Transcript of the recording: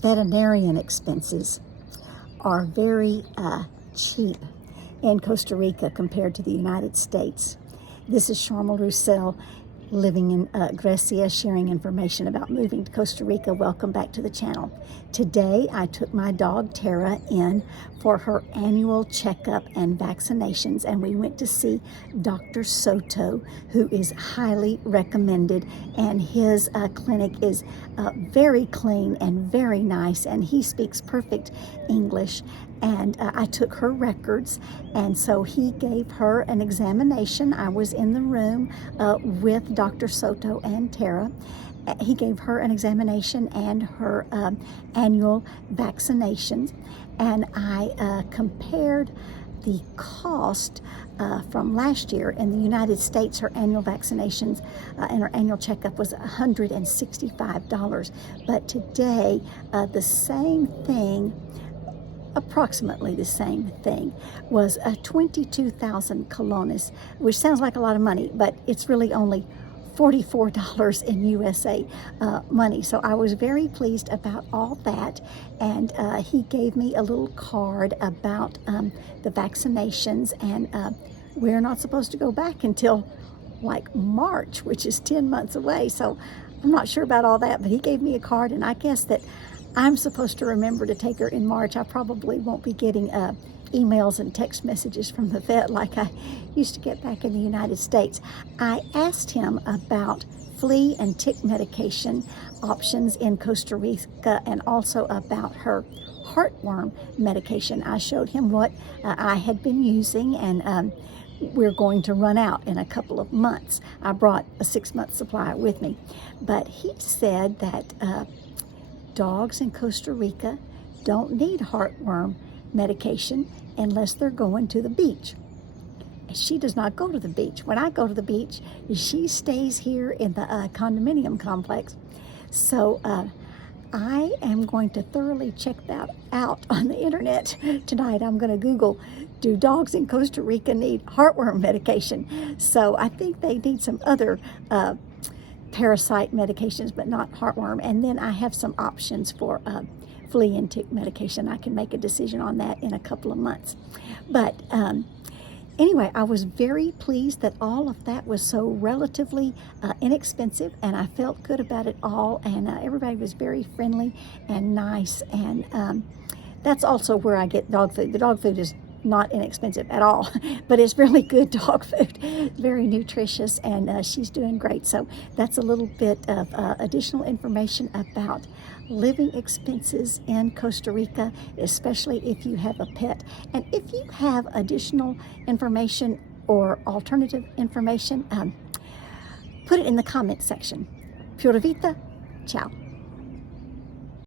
veterinarian expenses are very cheap in Costa Rica compared to the United States. This is Charma Roussel, living in Grecia, sharing information about moving to Costa Rica. Welcome back to the channel. Today I took my dog Tara in for her annual checkup and vaccinations, and we went to see Dr. Soto, who is highly recommended, and his clinic is very clean and very nice, and he speaks perfect English. And I took her records, and so he gave her an examination. I was in the room with Dr. Soto and Tara. He gave her an examination and her annual vaccinations, and I compared the cost from last year. In the United States, her annual vaccinations and her annual checkup was $165, but today the same thing, approximately the same thing, was 22,000 colones, which sounds like a lot of money, but it's really only $44 in USA money. So I was very pleased about all that, and he gave me a little card about the vaccinations, and we're not supposed to go back until like March, which is 10 months away. So I'm not sure about all that, but he gave me a card, and I guess that I'm supposed to remember to take her in March. I probably won't be getting emails and text messages from the vet like I used to get back in the United States. I asked him about flea and tick medication options in Costa Rica, and also about her heartworm medication. I showed him what I had been using, and we're going to run out in a couple of months. I brought a 6-month supply with me, but he said that dogs in Costa Rica don't need heartworm medication unless they're going to the beach. And she does not go to the beach. When I go to the beach, she stays here in the condominium complex. So I am going to thoroughly check that out on the internet tonight. I'm going to Google, do dogs in Costa Rica need heartworm medication? So I think they need some other parasite medications, but not heartworm. And then I have some options for flea and tick medication. I can make a decision on that in a couple of months. But anyway, I was very pleased that all of that was so relatively inexpensive, and I felt good about it all, and everybody was very friendly and nice, and that's also where I get dog food. The dog food is not inexpensive at all, but it's really good dog food, very nutritious, and she's doing great. So that's a little bit of additional information about living expenses in Costa Rica, especially if you have a pet. And if you have additional information or alternative information, put it in the comment section. Pura Vida, ciao.